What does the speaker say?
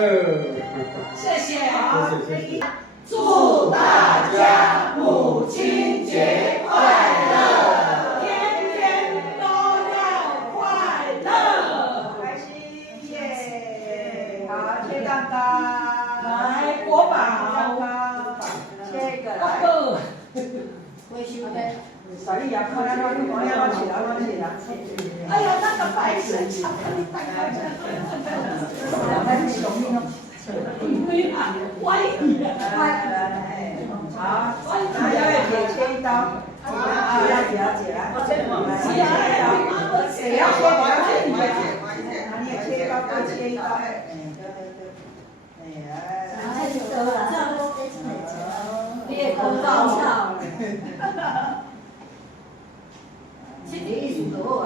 乐！谢谢啊，祝大家母亲节快乐！天天都要快乐，开心耶！好，切蛋糕，来国宝，蛋糕，切一个来。个，维修的，小丽呀，快来快来，我起来，我起来。哎呀，那个白色巧克力蛋糕，来，小蜜哦。对啊，歪一点，来，好，大家要姐切一刀，啊，要姐要姐来，切一刀，谁要切我要切你啊，你也切一刀，各切一刀，哎，对，哎，太多了，这样都非常的你也不高跳。这个意思多啊。